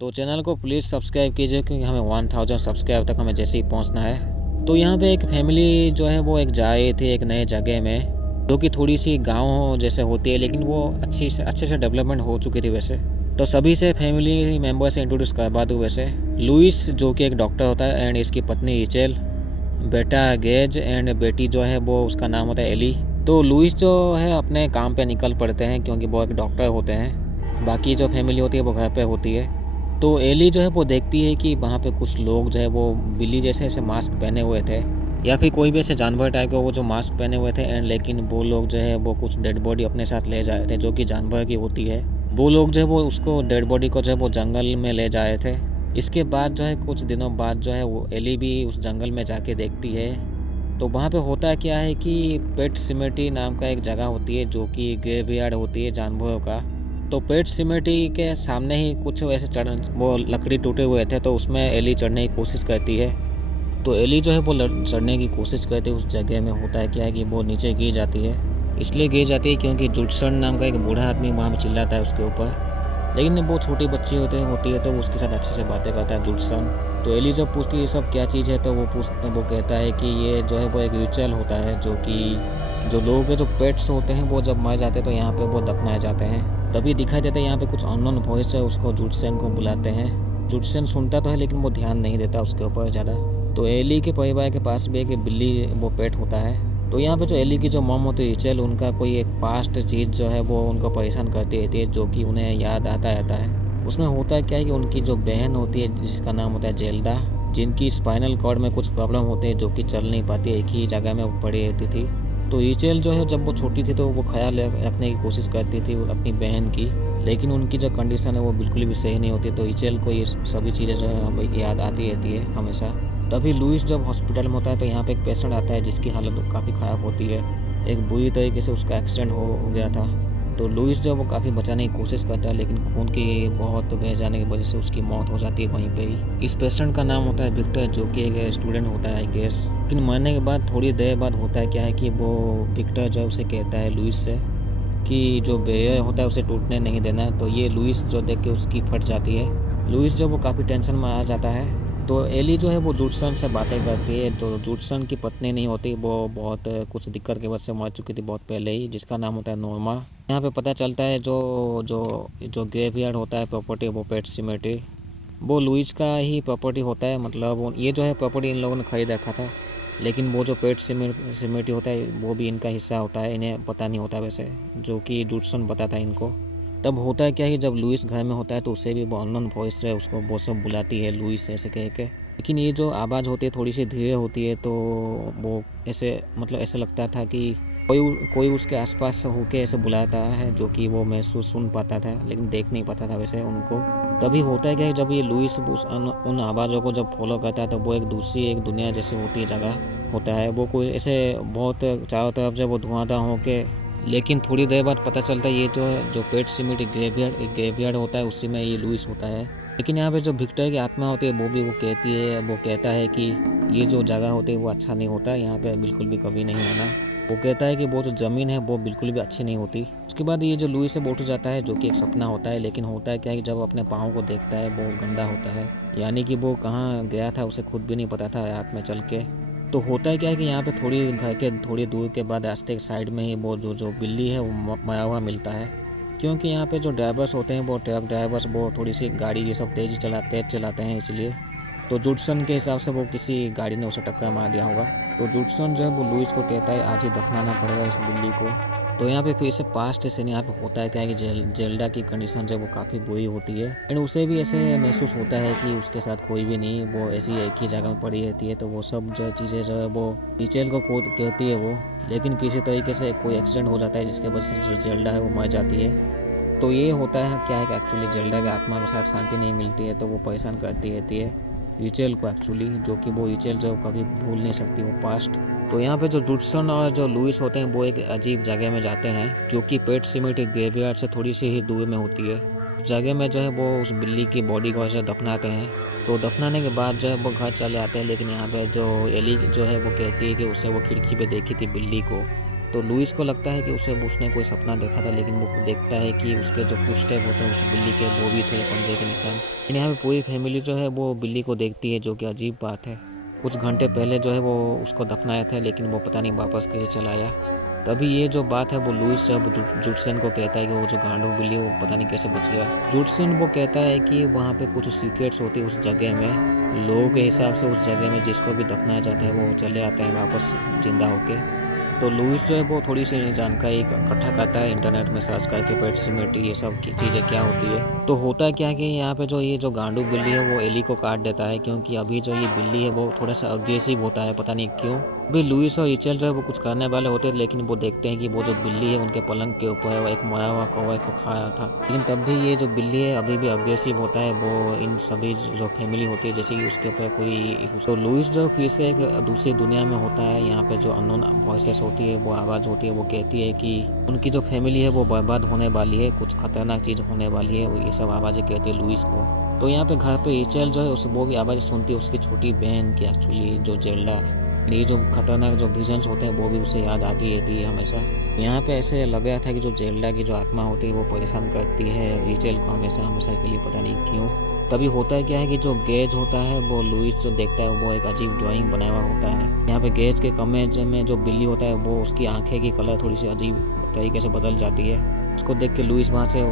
तो चैनल को please subscribe कीजिए क्योंकि हमें 1000 सब्सक्राइब तक हमें जैसे ही पहुंचना है। तो यहाँ पे एक फैमिली जो है वो एक जा रही थी एक नए जगह में, जो कि थोड़ी सी गांव जैसे होती है, लेकिन वो अच्छे से डेवलपमेंट हो चुकी थी वैसे। तो सभी से फैमिली मेम्बर से इंट्रोड्यूस करवा दूँ वैसे। लुइस जो कि एक डॉक्टर होता है एंड इसकी पत्नी रिचेल, बेटा गेज एंड बेटी जो है वो उसका नाम होता है एली। तो लुइस जो है अपने काम पे निकल पड़ते हैं क्योंकि वो एक डॉक्टर होते हैं, बाकी जो फैमिली होती है वो घर पे होती है। तो एली जो है वो देखती है कि वहाँ पे कुछ लोग जो है वो बिल्ली जैसे ऐसे मास्क पहने हुए थे, या फिर कोई भी ऐसे जानवर टाइप के वो जो मास्क पहने हुए थे एंड लेकिन वो लोग जो है वो कुछ डेड बॉडी अपने साथ ले जा रहे थे जो कि जानवर की होती है। वो लोग जो है वो उसको डेड बॉडी को जो है वो जंगल में ले जा रहे थे। इसके बाद जो है कुछ दिनों बाद जो है वो एली भी उस जंगल में जाके देखती है। तो वहाँ पे होता क्या है कि पेट सिमेट्री नाम का एक जगह होती है जो कि ग्रेवयार्ड होती है जानवरों का। तो पेट सिमेट्री के सामने ही कुछ ऐसे वो लकड़ी टूटे हुए थे, तो उसमें एली चढ़ने की कोशिश करती है। तो एली जो है वो चढ़ने की कोशिश करती है उस जगह में। होता है क्या है कि वो नीचे गिर जाती है, इसलिए गिर जाती है क्योंकि जुडसन नाम का एक बूढ़ा आदमी वहाँ पे चिल्लाता है उसके ऊपर। लेकिन वो छोटी बच्ची होती है तो वो उसके साथ अच्छे से बातें करता है जुडसन। तो एली जब पूछती है ये सब क्या चीज़ है, तो वो कहता है कि ये जो है वो एक रिचुअल होता है जो कि जो लोग जो पेट्स होते हैं वो जब मर जाते हैं तो यहाँ पे वो दफनाए जाते हैं। तभी दिखाई देता है यहाँ पे कुछ अननोन वॉइस है उसको जुडसन को बुलाते हैं। जुडसन सुनता तो है लेकिन वो ध्यान नहीं देता उसके ऊपर ज़्यादा। तो एली के परिवार के पास भी एक बिल्ली वो पेट होता है। तो यहाँ पे जो एली की जो मॉम होती है रिचेल, उनका कोई एक पास्ट चीज़ जो है वो उनको परेशान करती रहती है जो कि उन्हें याद आता रहता है। उसमें होता क्या है कि उनकी जो बहन होती है जिसका नाम होता है जेल्डा, जिनकी स्पाइनल कॉर्ड में कुछ प्रॉब्लम होते हैं जो कि चल नहीं पाती, एक ही जगह में पड़ी रहती थी। तो रिचेल जो है जब वो छोटी थी तो वो ख्याल रखने की कोशिश करती थी अपनी बहन की, लेकिन उनकी जो कंडीशन है वो बिल्कुल भी सही नहीं होती। तो रिचेल को ये सभी चीज़ें जो है याद आती रहती है हमेशा। तभी लुइस जब हॉस्पिटल में होता है तो यहाँ पे एक पेशेंट आता है जिसकी हालत काफ़ी ख़राब होती है। एक बुरी तरीके से उसका एक्सीडेंट हो गया था। तो लुइस जो वो काफ़ी बचाने की कोशिश करता है लेकिन खून की बहुत बह जाने की वजह से उसकी मौत हो जाती है वहीं पे ही। इस पेशेंट का नाम होता है विक्टर, जो कि एक स्टूडेंट होता है आई गेस। लेकिन मरने के बाद थोड़ी देर बाद होता है क्या है कि वो विक्टर जो है उसे कहता है लुइस से कि जो बैरियर होता है उसे टूटने नहीं देना। तो ये लुइस जो देख के उसकी फट जाती है। लुइस जब वो काफ़ी टेंशन में आ जाता है तो एली जो है वो जुडसन से बातें करती है। तो जुडसन की पत्नी नहीं होती, वो बहुत कुछ दिक्कत की वजह से मर चुकी थी बहुत पहले ही, जिसका नाम होता है नोर्मा। यहाँ पे पता चलता है जो जो जो ग्रेवयार्ड होता है प्रॉपर्टी, वो पेट सिमेट्री, वो लुइस का ही प्रॉपर्टी होता है। मतलब ये जो है प्रॉपर्टी इन लोगों ने खरीद रखा था, लेकिन वो जो पेट सिमेट्री होता है वो भी इनका हिस्सा होता है, इन्हें पता नहीं होता वैसे, जो कि जुडसन बताता है इनको। तब होता है क्या है कि जब लुइस घर में होता है तो उसे भी वो अननोन वॉइस जो है उसको वो सब बुलाती है लुइस ऐसे कह के। लेकिन ये जो आवाज़ होती है थोड़ी सी धीरे होती है, तो वो ऐसे मतलब ऐसा लगता था कि कोई उसके आसपास होके ऐसे बुलाता है जो कि वो महसूस सुन पाता था लेकिन देख नहीं पाता था वैसे उनको। तभी होता है क्या जब ये लुइस उन आवाज़ों को जब फॉलो करता है तो वो एक दुनिया जैसे होती है जगह होता है। वो कोई ऐसे बहुत चारों तरफ जब वो धुआंधार होके, लेकिन थोड़ी देर बाद पता चलता है ये जो पेट सिमेट्री ग्रेवयार्ड होता है उसी में ये लुइस होता है। लेकिन यहाँ पे जो विक्टर की आत्मा होती है वो कहता है कि ये जो जगह होती है वो अच्छा नहीं होता, यहाँ पे बिल्कुल भी कभी नहीं आना। वो कहता है कि वो जो ज़मीन है वो बिल्कुल भी अच्छी नहीं होती। उसके बाद ये जो लुइस से उठ जाता है जो कि एक सपना होता है। लेकिन होता है क्या है कि जब अपने पाँव को देखता है वो गंदा होता है, यानी कि वो कहाँ गया था उसे खुद भी नहीं पता था रात में चल के। तो होता है क्या है कि यहाँ पे घर के थोड़ी दूर के बाद रास्ते के साइड में ही वो जो बिल्ली है वो मरा हुआ मिलता है। क्योंकि यहाँ पे जो ड्राइवर्स होते हैं वो ट्रक ड्राइवर्स वो थोड़ी सी गाड़ी ये सब तेज़ चलाते हैं, इसलिए तो जुडसन के हिसाब से वो किसी गाड़ी ने उसे टक्कर मार दिया होगा। तो जुडसन जो है वो लुइस को कहता है आज ही दफनाना पड़ेगा इस बिल्ली को। तो यहाँ पे फिर से पास्ट सीन यहाँ पे होता है क्या है कि जेल्डा की कंडीशन जो है वो काफ़ी बुरी होती है एंड उसे भी ऐसे महसूस होता है कि उसके साथ कोई भी नहीं, वो ऐसी एक ही जगह में पड़ी रहती है। तो वो सब जो चीज़ें जो है वो रिचेल को खुद कहती है वो, लेकिन किसी तरीके से कोई एक्सीडेंट हो जाता है जिसके वजह से जो जेल्डा है वो मर जाती है। तो ये होता है क्या है कि एक्चुअली जेल्डा की आत्मा के साथ शांति नहीं मिलती है, तो वो परेशान करती रहती है रिचेल को एक्चुअली, जो कि वो रिचेल जो कभी भूल नहीं सकती वो पास्ट। तो यहाँ पे जो जुडसन और जो लुइस होते हैं वो एक अजीब जगह में जाते हैं जो कि पेट सिमेट्री ग्रेवयार्ड से थोड़ी सी ही दूर में होती है। उस जगह में जो है वो उस बिल्ली की बॉडी को ऐसे दफनाते हैं। तो दफनाने के बाद जो है वो घर चले आते हैं। लेकिन यहाँ पे जो एली जो है वो कहती है कि उसे वो खिड़की पे देखी थी बिल्ली को, तो लुइस को लगता है कि उसने कोई सपना देखा था, लेकिन वो देखता है कि उसके जो फुटस्टेप होते हैं उस बिल्ली के वो भी थे, पंजे के निशान। लेकिन यहाँ पे पूरी फैमिली जो है वो बिल्ली को देखती है, जो कि अजीब बात है। कुछ घंटे पहले जो है वो उसको दफनाया था, लेकिन वो पता नहीं वापस कैसे चला आया। तभी ये जो बात है वो लुइस जो है जुटसन को कहता है कि वो जो गांडू बिल्ली है वो पता नहीं कैसे बच गया। जुटसन वो कहता है कि वहाँ पे कुछ सीक्रेट्स होती है उस जगह में। लोगों के हिसाब से उस जगह में जिसको भी दफनाया जाता है वो चले आते हैं वापस जिंदा होके। तो लुइस जो है वो थोड़ी सी जानकारी इकट्ठा करता है इंटरनेट में सर्च करके, पेट सिमेट्री ये सब की चीज़ें क्या होती है। तो होता क्या है कि यहाँ पे जो ये जो गांडू बिल्ली है वो एली को काट देता है, क्योंकि अभी जो ये बिल्ली है वो थोड़ा सा अग्रेसिव होता है, पता नहीं क्यों। अभी लुइस और इचेल जो है वो कुछ करने वाले होते हैं, लेकिन वो देखते हैं कि वो जो बिल्ली है उनके पलंग के ऊपर वो एक मरा हुआ कौवे को खा रहा था। लेकिन तब भी ये जो बिल्ली है अभी भी अग्रेसिव होता है, वो इन सभी जो फैमिली होती है जैसे कि उसके ऊपर कोई। तो लुइस जो फिर से एक दूसरी दुनिया में होता है। यहाँ पे जो अननोन वॉइसेस होती है, वो आवाज़ होती है, वो कहती है कि उनकी जो फैमिली है वो बर्बाद होने वाली है, कुछ खतरनाक चीज़ होने वाली है, ये सब आवाज़ें कहती है लुइस को। तो यहाँ पे घर पे इचेल जो है वो भी आवाज़ सुनती है उसकी छोटी बहन की, एक्चुअली जो जेल्डा है। ये जो खतरनाक जो विजन्स होते हैं वो भी उसे याद आती रहती है हमेशा। यहाँ पे ऐसे लग रहा था कि जो जेल्डा की जो आत्मा होती है वो परेशान करती है इचेल को हमेशा हमेशा के लिए, पता नहीं क्यों। तभी होता है क्या है कि जो गेज होता है वो लुइस जो देखता है वो एक अजीब ड्राइंग बनाया हुआ होता है। यहाँ पे गेज के कमरे में जो बिल्ली होता है वो उसकी आंखें की कलर थोड़ी सी अजीब तरीके से बदल जाती है। इसको देख के लुइस वहाँ से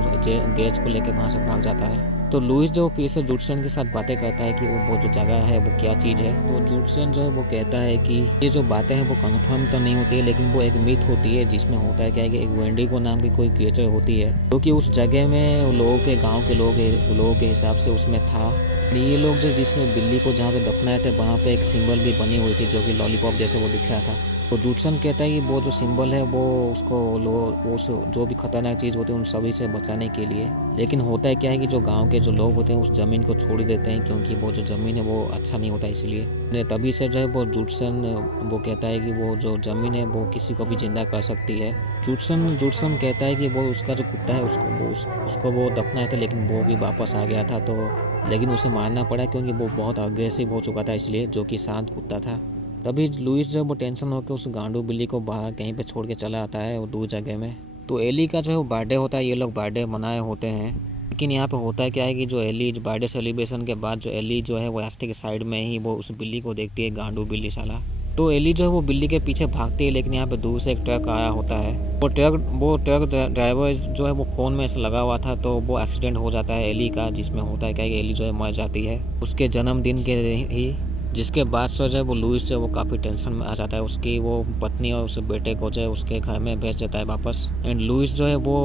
गेज को लेकर वहाँ से भाग जाता है। तो लुइस जो फिर से जुटसन के साथ बातें करता है कि वो जो जगह है वो क्या चीज़ है। तो जुटसन जो है वो कहता है कि ये जो बातें हैं वो कंफर्म तो नहीं होती है, लेकिन वो एक मिथ होती है, जिसमें होता है क्या है कि एक वेंडिगो नाम की कोई क्रिएचर होती है, जो कि उस जगह में लोगों के गाँव के लोगों के हिसाब से उसमें था। ये लोग जो जिसने बिल्ली को जहाँ पे दफनाए थे वहाँ पे एक सिंबल भी बनी हुई थी, जो कि लॉलीपॉप जैसे वो दिख रहा था। तो जुटसन कहता है कि वो जो सिंबल है वो उसको जो भी खतरनाक चीज़ होती है उन सभी से बचाने के लिए। लेकिन होता है क्या है कि जो गांव के जो लोग होते हैं उस ज़मीन को छोड़ देते हैं, क्योंकि वो जो ज़मीन है वो अच्छा नहीं होता, इसलिए तभी से जो है वो जुटसन वो कहता है कि वो जो ज़मीन है वो किसी को भी जिंदा कर सकती है। जुटसन कहता है कि वो उसका जो कुत्ता है उसको वो दफनाए थे, लेकिन वो भी वापस आ गया था, तो लेकिन उसे मारना पड़ा क्योंकि वो बहुत अग्रेसिव हो चुका था, इसलिए, जो कि शांत कुत्ता था। तभी लुइस जब वो टेंशन होकर उस गांडू बिल्ली को बाहर कहीं पे छोड़ के चला आता है वो दूर जगह में। तो एली का जो है वो बर्थडे होता है, ये लोग बर्थडे मनाए होते हैं। लेकिन यहाँ पे होता है क्या है कि जो एली बर्थडे सेलिब्रेशन के बाद जो एली जो है वो रास्ते के साइड में ही वो उस बिल्ली को देखती है, गांडू बिल्ली साला। तो एली जो है वो बिल्ली के पीछे भागती है, लेकिन यहाँ पे दूर से एक ट्रक आया होता है। वो ट्रक ड्राइवर जो है वो फ़ोन में ऐसे लगा हुआ था, तो वो एक्सीडेंट हो जाता है एली का, जिसमें होता है क्या कि एली जो है मर जाती है उसके जन्मदिन के ही। जिसके बाद से जो है वो लुइस जो है वो काफ़ी टेंशन में आ जाता है। उसकी वो पत्नी और उसके बेटे को जो है उसके घर में भेज देता है वापस। एंड लुइस जो है वो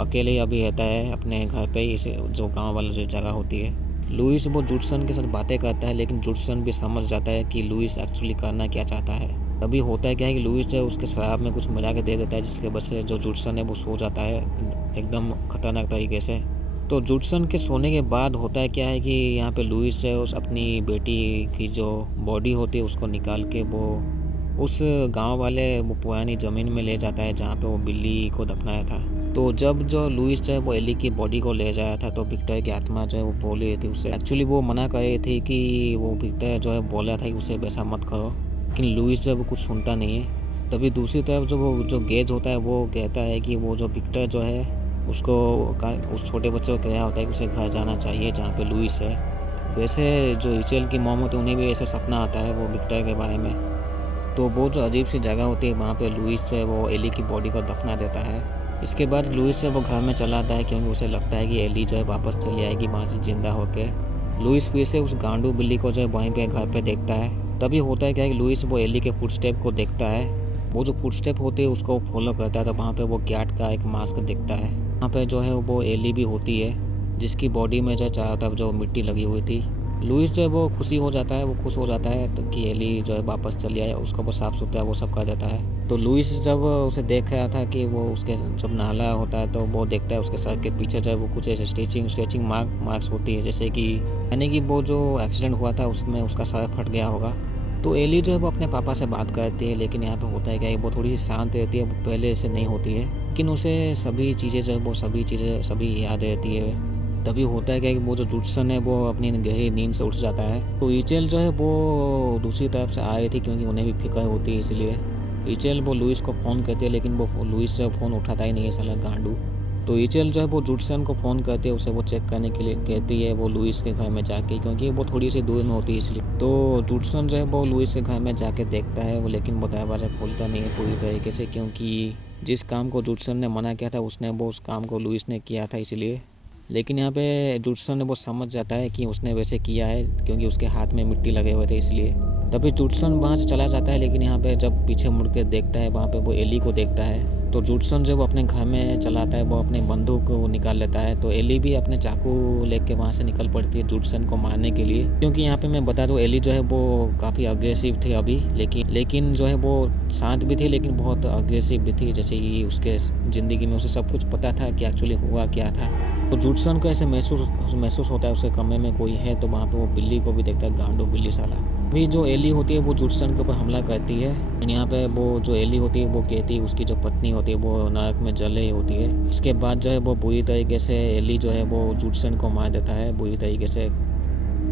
अकेले ही अभी रहता है अपने घर पे ही, इसे जो गांव वाला जो जगह होती है। लुइस वो जुटसन के साथ बातें करता है, लेकिन जुटसन भी समझ जाता है कि लुइस एक्चुअली करना क्या चाहता है। तभी होता है क्या है कि लुइस जो है उसके शराब में कुछ मिला के दे देता है, जिसके वजह से जो जुटसन है वो सो जाता है एकदम खतरनाक तरीके से। तो जुटसन के सोने के बाद होता है क्या है कि यहाँ पे लुइस जो है उस अपनी बेटी की जो बॉडी होती है उसको निकाल के वो उस गांव वाले वो पुरानी ज़मीन में ले जाता है जहाँ पे वो बिल्ली को दफनाया था। तो जब जो लुइस जो है वो एली की बॉडी को ले जाया था, तो विक्टर की आत्मा जो है वो बोल रही थी उसे, एक्चुअली वो मना कर रही थी कि वो विक्टर जो है बोला था कि उसे वैसा मत करो, लेकिन लुइस जो है वो कुछ सुनता नहीं है। तभी दूसरी तरफ जो गेज होता है वो कहता है कि वो जो विक्टर जो है उसको उस छोटे बच्चे को क्या होता है कि उसे घर जाना चाहिए जहाँ पे लुइस है। वैसे जो इचेल की मॉम होती है उन्हें भी ऐसा सपना आता है वो विक्टर के बारे में। तो वो जो अजीब सी जगह होती है वहाँ पे लुइस जो है वो एली की बॉडी को दफना देता है। इसके बाद लुइस जो वो घर में चला आता है, क्योंकि उसे लगता है कि एली जो है वापस चली आएगी वहाँ से जिंदा होकर। लुइस फिर से उस गांडू बिल्ली को जो है वहीं पे घर पे देखता है। तभी होता है क्या कि लुइस वो एली के फुटस्टेप को देखता है। वो जो फुटस्टेप होते हैं उसको फॉलो करता है, तो वहाँ पे वो कैट का एक मास्क दिखता है। वहाँ पे जो है वो एली भी होती है, जिसकी बॉडी में जो चारों तरफ जो मिट्टी लगी हुई थी। लुइस जो है वो खुश हो जाता है तो कि एली जो है वापस चली आए, उसको वो साफ़ सुथरा वो सब कर देता है। तो लुइस जब उसे देख रहा था कि वो उसके जब नहला होता है, तो वो देखता है उसके सर के पीछे जो है वो कुछ ऐसे स्ट्रेचिंग मार्क्स होती है, जैसे कि यानी कि वो जो एक्सीडेंट हुआ था उसमें उसका सर फट गया होगा। तो एली जो है वो अपने पापा से बात करती है, लेकिन यहाँ पे होता है क्या वो थोड़ी सी शांत रहती है, वो पहले से नहीं होती है, लेकिन उसे सभी चीज़ें जो है वो सभी याद रहती है। तभी होता है क्या कि वो जो जुटसन है वो अपनी गहरी नींद से उठ जाता है। तो इचेल जो है वो दूसरी तरफ से आ रही थी, क्योंकि उन्हें भी फिक्र होती है इसलिए। इचेल वो लुइस को फ़ोन करती है, लेकिन वो लुइस जो फ़ोन उठाता ही नहीं है साला गांडू। तो इचेल जो है वो जुडसन को फ़ोन करती है, उसे वो चेक करने के लिए कहती है वो लुइस के घर में जाके, क्योंकि वो थोड़ी सी दूर में होती है इसलिए। तो जुडसन जो है वो लुइस के घर में जाके देखता है वो, लेकिन वो दरवाज़ा खोलता नहीं है पूरी तरीके से, क्योंकि जिस काम को जुडसन ने मना किया था उसने वो उस काम को लुइस ने किया था इसलिए। लेकिन यहाँ पे जुडसन ने वो समझ जाता है कि उसने वैसे किया है क्योंकि उसके हाथ में मिट्टी लगे हुए थे इसलिए। तभी जुडसन वहाँ से चला जाता है, लेकिन यहाँ पे जब पीछे मुड़ के देखता है वहाँ पे वो एली को देखता है। तो जुडसन जब अपने घर में चलाता है वो अपने बंदूक को निकाल लेता है, तो एली भी अपने चाकू लेके वहाँ से निकल पड़ती है जुडसन को मारने के लिए। क्योंकि यहाँ पे मैं बता दूँ एली जो है वो काफ़ी अग्रेसिव थी अभी, लेकिन जो है वो शांत भी थी लेकिन बहुत अग्रेसिव भी थी, जैसे कि उसके ज़िंदगी में उसे सब कुछ पता था कि एक्चुअली हुआ क्या था। तो जुडसन को ऐसे महसूस होता है उसके कमरे में कोई है, तो वहाँ पे वो बिल्ली को भी देखता है, गांडो बिल्ली साला। भी जो एली होती है वो जुडसन के ऊपर हमला करती है। यहाँ पे वो जो एली होती है वो कहती है उसकी जो पत्नी होती है वो नरक में जल रही होती है। इसके बाद जो है वो बुरी तरीके से एली जो है वो जुडसन को मार देता है बुरी तरीके से।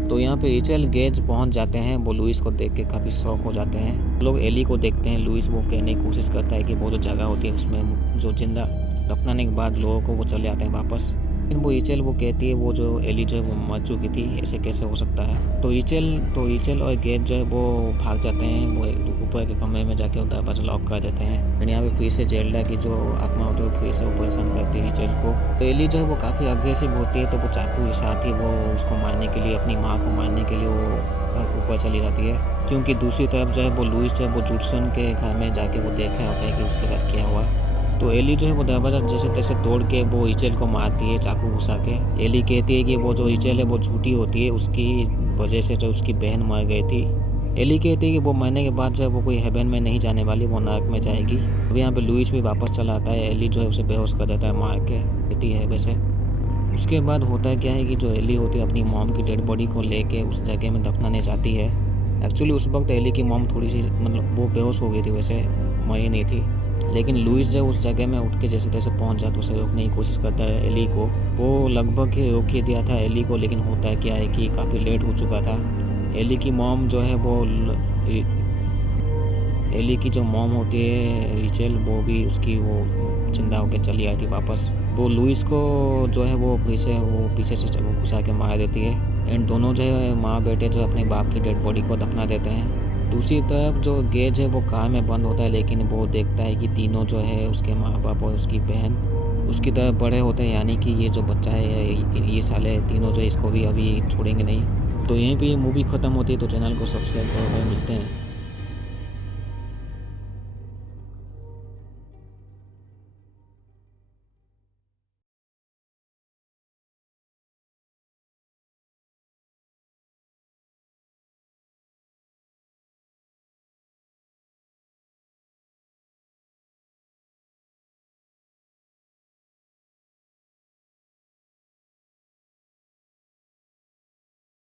तो यहाँ पे इचेल गेज पहुँच जाते हैं, वो लुइस को देख के काफ़ी शौक हो जाते हैं। लोग एली को देखते हैं, लुइस वो कहने की कोशिश करता है कि वो जो जगह होती है उसमें जो जिंदा दफनाने के बाद लोगों को वो चले आते हैं वापस। लेकिन वो इचेल वो कहती है वो जो एली जो है वो मर चुकी थी, ऐसे कैसे हो सकता है। तो इचेल और गेज जो है वो भाग जाते हैं, वो ऊपर के कमरे में जाके दरवाजा लॉक कर देते हैं। और यहाँ पे फिर से जेल्डा की जो आत्मा होती है वो फिर से परेशान करती है इचेल को। तो एली जो है वो काफ़ी अग्रेसिव होती है, तो वो चाकू के साथ ही वो उसको मारने के लिए, अपनी माँ को मारने के लिए वो ऊपर चली जाती है। क्योंकि दूसरी तरफ जो है वो लुइस जो है वो जुडसन के घर में जाके वो देखा होता है कि उसके साथ क्या हुआ। तो एली जो है वो दरवाज़ा जैसे तैसे तोड़ के वो इचेल को मारती है चाकू घुसा के। एली कहती है कि वो जो इचेल है वो झूठी होती है, उसकी वजह से जो उसकी बहन मर गई थी। एली कहती है कि वो मरने के बाद जो है वो कोई हेवन में नहीं जाने वाली, वो नरक में जाएगी। अब यहाँ पे लुइस भी वापस चला आता है, एली जो है उसे बेहोश कर देता है मार के, कहती है वैसे। उसके बाद होता है क्या है कि जो एली होती है अपनी मॉम की डेड बॉडी को लेके उस जगह में दफनाने जाती है। एक्चुअली उस वक्त एली की मॉम थोड़ी सी मतलब वो बेहोश हो गई थी, वैसे मरी नहीं थी। लेकिन लुइस जो उस जगह में उठ के जैसे तैसे पहुंच जाता है, उसे रोकने की कोशिश करता है एली को। वो लगभग ही रोक ही दिया था एली को, लेकिन होता है क्या है कि काफ़ी लेट हो चुका था। एली की मॉम जो है वो एली की जो मॉम होती है इचेल, वो भी उसकी वो जिंदा होकर चली आई थी वापस। वो लुइस को जो है वो पीछे से वो घुसा के मार देती है। एंड दोनों जो है माँ बेटे जो अपने बाप की डेड बॉडी को दफना देते हैं। दूसरी तरफ जो गेज है वो कार में बंद होता है, लेकिन वो देखता है कि तीनों जो है उसके माँ बाप और उसकी बहन उसकी तरफ बड़े होते हैं, यानी कि ये जो बच्चा है ये साले तीनों जो इसको भी अभी छोड़ेंगे नहीं। तो यहीं पे ये मूवी ख़त्म होती है। तो चैनल को सब्सक्राइब करो, मिलते हैं।